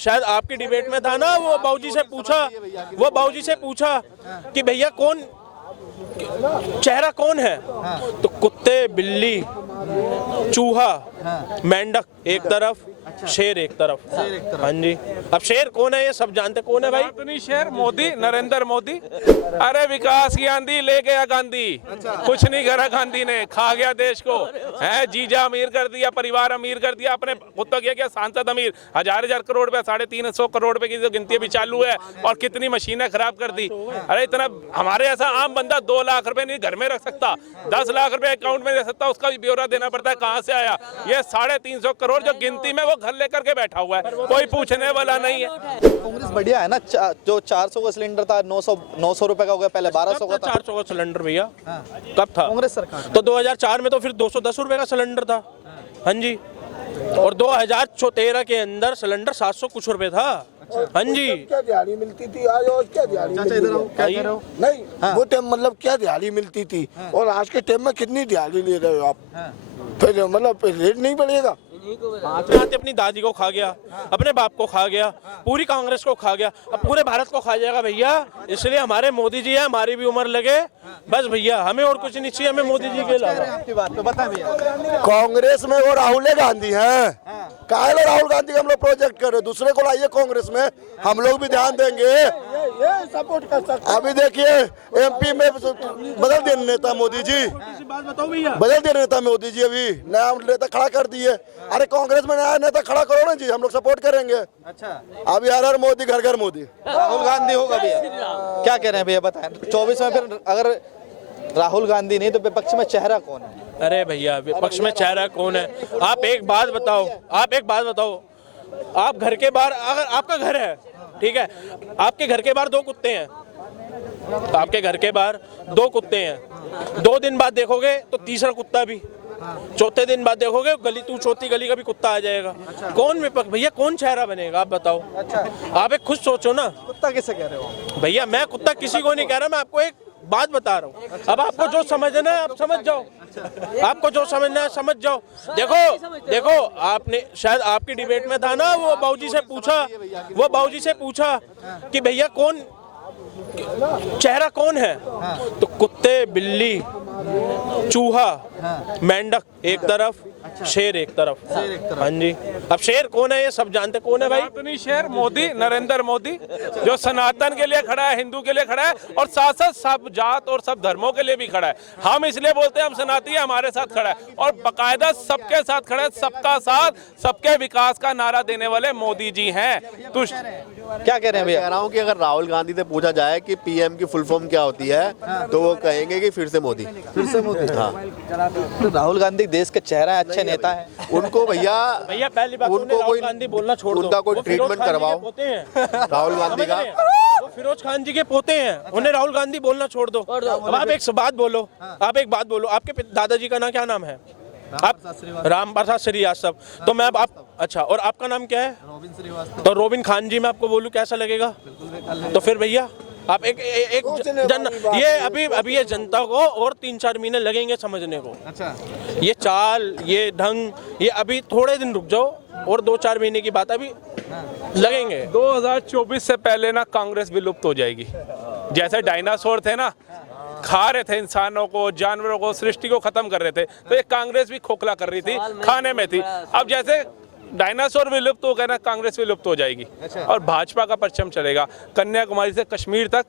शायद आपकी डिबेट में था ना, वो बाबूजी से पूछा कि भैया कौन चेहरा कौन है, तो कुत्ते, बिल्ली, चूहा, मेंढक एक तरफ, शेर एक तरफ। हाँ जी, अब शेर कौन है ये सब जानते कौन है भाई? नहीं, शेर मोदी, नरेंद्र मोदी। अरे विकास की आंधी ले गया गांधी, कुछ नहीं करा गांधी ने, खा गया देश को है। जीजा अमीर कर दिया, परिवार अमीर कर दिया, अपने खुद तो क्या सांसद अमीर, हजार करोड़ रुपए, 350 करोड़ रुपए की जो गिनती भी चालू है, और कितनी मशीनें खराब कर दी। अरे इतना हमारे ऐसा आम बंदा 2 लाख रुपए नहीं घर में रख सकता, 10 लाख रुपए अकाउंट में रख सकता, उसका भी ब्यौरा देना पड़ता है कहाँ से आया। ये 350 करोड़ जो गिनती में वो घर लेकर के बैठा हुआ है, कोई पूछने वाला नहीं है। कांग्रेस बढ़िया है ना, जो 400 का सिलेंडर था 900 रुपए का हो गया, पहले 1200 का था। 400 का सिलेंडर भैया कब था? कांग्रेस सरकार तो 2004 में तो फिर 210 रुपए का सिलेंडर था। हाँ जी, और 2013 के अंदर सिलेंडर 700 कुछ रुपए था। हाँ जी, क्या दिहाड़ी मिलती थी आज और क्या दिहाड़ी नहीं, वो टाइम मतलब क्या दिहाड़ी मिलती थी और आज के टाइम में कितनी दिहाड़ी ले रहे हो आप? फिर मतलब रेट नहीं बढ़ेगा। अपनी दादी को खा गया, अपने बाप को खा गया, पूरी कांग्रेस को खा गया, अब पूरे भारत को खा जाएगा भैया। इसलिए हमारे मोदी जी है, हमारी भी उम्र लगे बस भैया, हमें और कुछ नहीं चाहिए, हमें मोदी जी के अलावा। आपकी बात तो बता भैया। कांग्रेस में वो राहुल गांधी हैं, काहे राहुल गांधी का हम लोग प्रोजेक्ट कर रहे, दूसरे को लाइए कांग्रेस में, हम लोग भी ध्यान देंगे, ये सपोर्ट कर सकते। अभी देखिए एमपी में बदल दिए नेता मोदी जी, बदल दिए नेता मोदी जी, अभी नया नेता खड़ा कर दिए। अरे कांग्रेस में नया नेता खड़ा करो ना जी, हम लोग सपोर्ट करेंगे। अच्छा, अभी हर मोदी घर घर मोदी। राहुल गांधी होगा भैया, क्या कह रहे हैं भैया बताएं? 24 में फिर अगर राहुल गांधी नहीं तो विपक्ष में चेहरा कौन है? अरे भैया विपक्ष में चेहरा कौन है? आप एक बात बताओ, आप घर के बाहर, अगर आपका घर है ठीक है, आपके घर के बाहर 2 कुत्ते हैं, आपके घर के बाहर 2 कुत्ते हैं, 2 दिन बाद देखोगे तो तीसरा कुत्ता भी, चौथे दिन बाद देखोगे चौथी गली का भी कुत्ता आ जाएगा। कौन विपक्ष भैया, कौन चेहरा बनेगा आप बताओ? आप एक खुद सोचो ना। कुत्ता किसे कह रहे हो? भैया मैं कुत्ता किसी को नहीं कह रहा, मैं आपको एक बात बता रहा हूँ। अब आपको जो समझना है आप समझ जाओ, आपको जो समझना है समझ जाओ। देखो आपने शायद आपकी डिबेट में था ना, वो बाबूजी से पूछा कि भैया कौन चेहरा कौन है, तो कुत्ते, बिल्ली, चूहा, मेंढक एक तरफ, शेर एक तरफ। हाँ जी, अब शेर कौन है ये सब जानते कौन है भाई? नहीं, शेर मोदी, नरेंद्र मोदी, जो सनातन के लिए खड़ा है, हिंदू के लिए खड़ा है, और साथ साथ सब जात और सब धर्मों के लिए भी खड़ा है। हम इसलिए बोलते हैं हम सनातनी, हमारे साथ खड़ा है, और बकायदा सबके साथ खड़ा है, सबका साथ सबके विकास का नारा देने वाले मोदी जी हैं। तुष्ट क्या कह रहे हैं भैया? कह रहा हूँ कि अगर राहुल गांधी से पूछा जाए कि पीएम की फुल फॉर्म क्या होती है, तो वो कहेंगे कि फिर से मोदी। हाँ, तो राहुल गांधी देश के चेहरा है, अच्छे नेता है, उनको भैया पहली बात उनको राहुल कोई गांधी बोलना छोड़ दो, उनका कोई वो फिरोज ट्रीटमेंट खान जी के करवाओ पोते हैं। राहुल गांधी का। वो फिरोज खान जी के पोते हैं, उन्हें राहुल गांधी बोलना छोड़ दो। अब आप एक बात बोलो, आपके दादाजी का नाम क्या नाम है? आप राम प्रसाद श्रीवास्तव। तो मैं आप अच्छा, और आपका नाम क्या है? रोबिन श्रीवास्तव। तो रोबिन खान जी मैं आपको बोलूं कैसा लगेगा? तो फिर भैया आप एक ये अभी ये जनता को और 3-4 महीने लगेंगे समझने को। अच्छा, ये चाल, ये ढंग, ये अभी थोड़े दिन रुक जाओ, और 2-4 महीने की बात अभी लगेंगे। 2024 से पहले ना कांग्रेस विलुप्त हो जाएगी। जैसे डायनासोर थे ना, खा रहे थे इंसानों को, जानवरों को, सृष्टि को खत्म कर रहे थे, तो ये कांग्रेस भी खोखला कर रही थी, खाने में थी। अब जैसे डायनासोर विलुप्त हो गए ना, कांग्रेस विलुप्त हो जाएगी, और भाजपा का परचम चलेगा कन्याकुमारी से कश्मीर तक,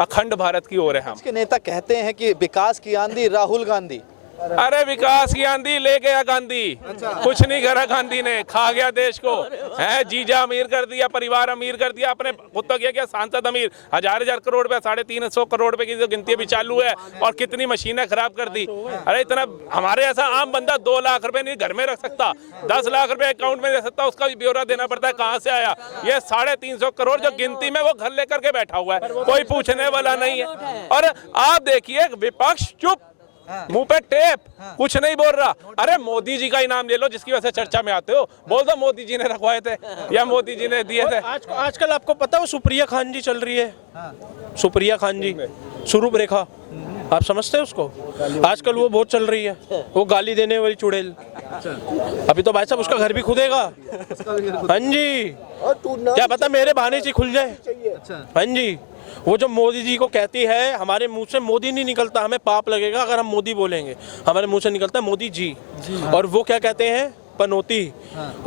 अखंड भारत की ओर है हम। इसके नेता कहते हैं कि विकास की आंधी राहुल गांधी। अरे विकास की आंधी ले गया गांधी, कुछ नहीं करा गांधी ने, खा गया देश को है। जीजा अमीर कर दिया, परिवार अमीर कर दिया, अपने खुद तो क्या सांसद अमीर, हजार करोड़ रुपए, 350 करोड़ रुपए की जो गिनती भी चालू है, और कितनी मशीनें खराब कर दी। अरे इतना हमारे ऐसा आम बंदा 2 लाख रुपए नहीं घर में रख सकता, 10 लाख रुपए अकाउंट में रख सकता, उसका भी ब्यौरा देना पड़ता है कहाँ से आया। ये 350 करोड़ जो गिनती में वो घर लेकर के बैठा हुआ है, कोई पूछने वाला नहीं है। और आप देखिए विपक्ष चुप, मुंह पे टेप, कुछ नहीं बोल रहा। अरे मोदी जी का ही नाम ले लो जिसकी वजह से चर्चा में आते हो, बोल दो मोदी जी ने रखवाए थे या मोदी जी ने दिए थे। आजकल आपको पता है वो सुप्रिया खान जी चल रही है, सुप्रिया खान जी, स्वरूप रेखा, आप समझते हैं उसको? आजकल वो बहुत चल रही है, वो गाली देने वाली चुड़ैल। अभी तो भाई साहब उसका घर भी खुदेगा। हाँ जी, क्या पता मेरे बहाने से खुल जाए। हाँ जी, वो जो मोदी जी को कहती है, हमारे मुंह से मोदी नहीं निकलता, हमें पाप लगेगा अगर हम मोदी बोलेंगे, हमारे मुंह से निकलता है मोदी जी। और वो क्या कहते हैं, पनौती।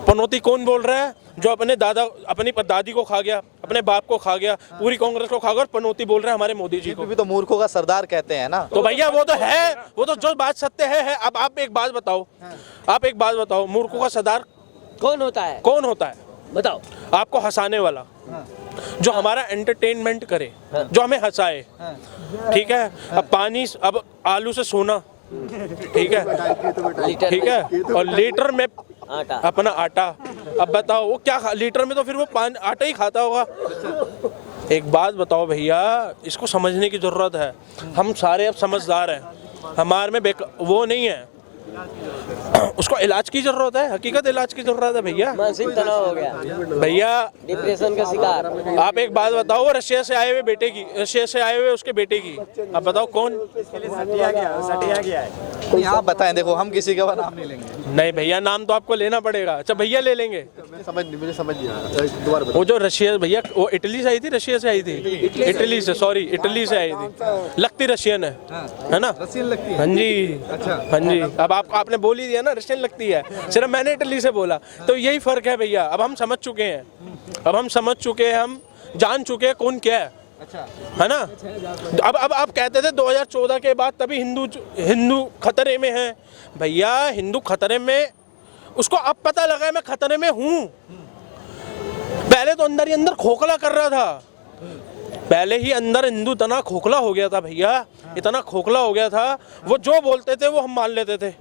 पनौती कौन बोल रहा है? जो अपने दादा अपनी दादी को खा गया, अपने बाप को खा गया, पूरी कांग्रेस को खा गया, और पनौती बोल रहा है हमारे मोदी जी को। भी तो मूर्खों का सरदार कहते हैं ना। तो भैया वो तो है, वो तो जो बात सत्य है। अब आप एक बात बताओ, आप एक बात बताओ, मूर्खों का सरदार कौन होता है? कौन होता है? बताओ। आपको हंसाने वाला, जो हमारा एंटरटेनमेंट करे, जो हमें हंसाए, ठीक है। अब पानी, अब आलू से सोना, ठीक है, ठीक है, और लीटर में आटा, अपना आटा। अब बताओ वो क्या, लीटर में तो फिर वो पानी आटा ही खाता होगा। एक बात बताओ भैया, इसको समझने की जरूरत है। हम सारे अब समझदार हैं, हमारे में वो नहीं है, उसको इलाज की जरूरत है, हकीकत इलाज की जरूरत है भैया। मानसिक तनाव हो गया, भैया डिप्रेशन का शिकार। आप एक बात बताओ, वो रशिया से आए हुए बेटे की, रशिया से आए हुए उसके बेटे की, अब बताओ कौन? नहीं, आप बताएं, देखो हम किसी का नाम नहीं लेंगे। नहीं भैया, नाम तो आपको लेना पड़ेगा। अच्छा भैया ले लेंगे। मुझे समझ नहीं आया, दोबारा बताओ। वो जो रशिया, भैया वो इटली से आई थी, रशिया से आई थी, इटली से, सॉरी इटली से आई थी, लगती रशियन है ना? रशियन लगती है। हाँ जी, हाँ जी। अब आपने बोल ही दिया ना, रशियन लगती है, सिर्फ मैंने इटली से बोला। तो यही फर्क है भैया। अब हम समझ चुके हैं, अब हम समझ चुके हैं, हम जान चुके हैं कौन क्या है, है ना? अब आप कहते थे 2014 के बाद तभी हिंदू खतरे में है। भैया हिंदू खतरे में, उसको अब पता लगा है मैं खतरे में हूँ। पहले तो अंदर ही अंदर खोखला कर रहा था, पहले ही अंदर हिंदू इतना खोखला हो गया था भैया, इतना खोखला हो गया था, वो जो बोलते थे वो हम मान लेते थे।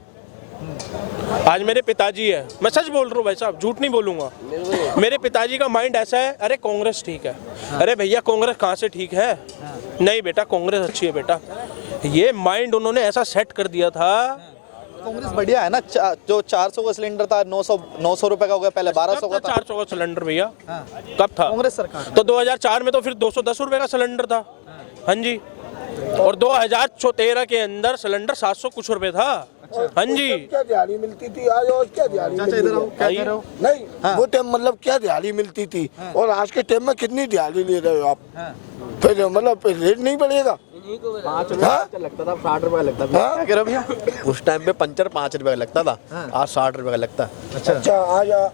आज मेरे पिताजी है, मैं सच बोल रहा हूँ भाई साहब, झूठ नहीं बोलूंगा, मेरे पिताजी का माइंड ऐसा है, अरे कांग्रेस ठीक है। अरे भैया कांग्रेस कहाँ से ठीक है? नहीं बेटा कांग्रेस अच्छी है बेटा। ये माइंड उन्होंने ऐसा सेट कर दिया था। कांग्रेस बढ़िया है ना। जो 400 का सिलेंडर था 900 रुपए का हो गया, पहले 1200 का था। 400 का सिलेंडर भैया कब था? कांग्रेस सरकार। तो 2004 में तो फिर 210 रुपए का सिलेंडर था। हाँ जी, और 2013 के अंदर सिलेंडर 700 कुछ रुपए था। हाँ जी, क्या दिहाड़ी मिलती थी आज, और क्या दिहाड़ी नहीं, वो टाइम मतलब क्या दिहाड़ी मिलती थी, और आज के टाइम में कितनी दिहाड़ी ले रहे हो आप? फिर मतलब रेट नहीं बढ़ेगा? 5 रुपए लगता था, 60 रुपए लगता था। क्या कह रहे हो भैया? उस टाइम पे पंचर 5 रुपए का लगता था, आज 60 रुपए का लगता है। अच्छा,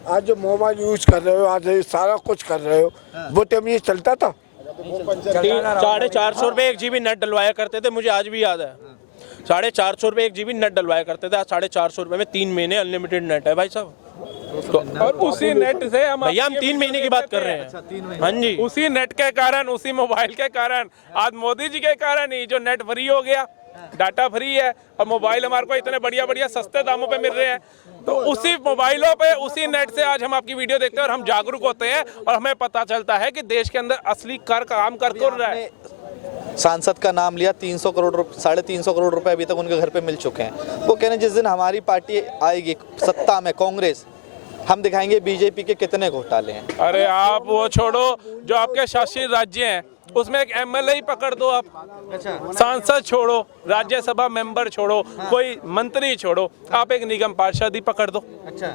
आज जो मोबाइल यूज कर रहे हो, आज सारा कुछ कर रहे हो, वो टाइम ये चलता था? 450 रुपए 1 GB नेट डलवाया करते थे, मुझे आज भी याद है। 450 रुपए 1 GB नेट डलवाया करते थे, आज 450 रुपए में 3 महीने अनलिमिटेड नेट है भाई साहब। तो और उसी नेट से भैया हम 3 महीने की बात कर रहे हैं। हाँ जी, उसी नेट के कारण, उसी मोबाइल के कारण, आज मोदी जी के कारण ही जो नेट फ्री हो गया, डाटा फ्री है, और मोबाइल हमारे को इतने बढ़िया बढ़िया सस्ते दामों पे मिल रहे हैं। तो उसी मोबाइलों पे, उसी नेट से आज हम आपकी वीडियो देखते हैं और हम जागरूक होते हैं, और हमें पता चलता है कि देश के अंदर असली कर काम कर कौन रहा है। सांसद का नाम लिया, 300 करोड़ 350 करोड़ रुपए अभी तक उनके घर पे मिल चुके हैं। वो कह रहे हैं जिस दिन हमारी पार्टी आएगी सत्ता में, कांग्रेस, हम दिखाएंगे बीजेपी के कितने घोटाले हैं। अरे आप वो छोड़ो, जो आपके शासित राज्य हैं उसमें एक एमएलए ही पकड़ दो आप। सांसद छोड़ो, राज्यसभा मेंबर छोड़ो, कोई मंत्री छोड़ो, आप एक निगम पार्षद ही पकड़ दो।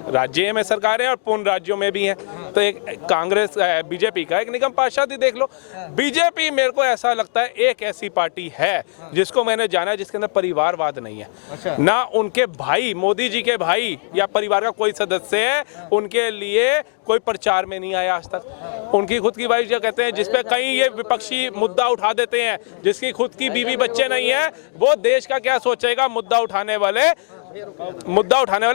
राज्य में सरकारें और पूर्ण राज्यों में भी हैं, तो एक कांग्रेस बीजेपी का एक निगम पार्षद ही देख लो। बीजेपी मेरे को ऐसा लगता है एक ऐसी पार्टी है जिसको मैंने जाना है जिसके अंदर परिवारवाद नहीं है। ना उनके भाई, मोदी जी के भाई या परिवार का कोई सदस्य है उनके लिए कोई प्रचार में नहीं आया आज तक। उनकी खुद की वाइफ जो कहते हैं, जिसपे कहीं ये विपक्षी मुद्दा उठा देते हैं, जिसकी खुद की बीवी बच्चे नहीं है, वो देश का क्या सोचेगा? मुद्दा उठाने वाले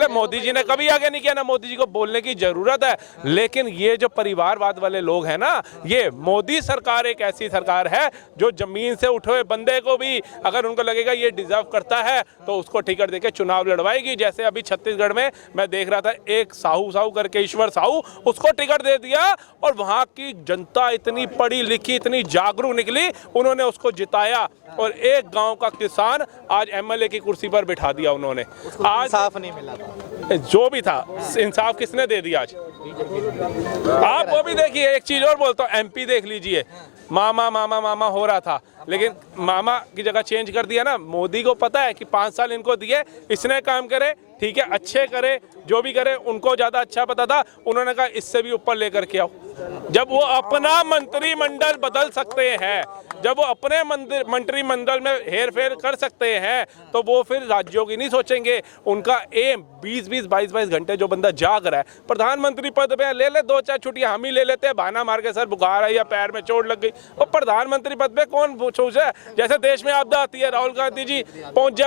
मोदी जी ने कभी आगे नहीं किया, ना मोदी जी को बोलने की जरूरत है। लेकिन ये जो परिवारवाद वाले लोग हैं ना, ये मोदी सरकार एक ऐसी सरकार है जो जमीन से उठे हुए बंदे को भी अगर उनको लगेगा ये डिजर्व करता है तो उसको टिकट देके चुनाव लड़वाएगी। जैसे अभी छत्तीसगढ़ में मैं देख रहा था, एक साहू करके, ईश्वर साहू, उसको टिकट दे दिया और वहां की जनता इतनी पढ़ी लिखी, इतनी जागरूक निकली, उन्होंने उसको जिताया और एक गांव का किसान आज एमएलए की कुर्सी पर बिठा दिया उन्होंने। आज इंसाफ नहीं मिला था, जो भी था इंसाफ किसने दे दिया आज? आप वो भी देखिए। एक चीज और बोलता हूँ, एमपी देख लीजिए, मामा हो रहा था, लेकिन मामा की जगह चेंज कर दिया ना। मोदी को पता है कि 5 साल इनको दिए, इसने काम करे ठीक है, अच्छे करे, जो भी करे, उनको ज़्यादा अच्छा पता था, उन्होंने कहा इससे भी ऊपर लेकर के आओ। जब वो अपना मंत्रिमंडल बदल सकते हैं, जब वो अपने मंत्रिमंडल में हेर फेर कर सकते हैं, तो वो फिर राज्यों की नहीं सोचेंगे। उनका एम 20-20, 22-22 घंटे जो बंदा जाग रहा है, प्रधानमंत्री पद पे ले ले 2-4 छुट्टियां, हम ही ले लेते हैं, बहाना मार के सर बुखार है या पैर में चोट लग गई। और प्रधानमंत्री पद पे कौन सोच है? जैसे देश में आपदा आती है, राहुल गांधी जी पहुंच जाए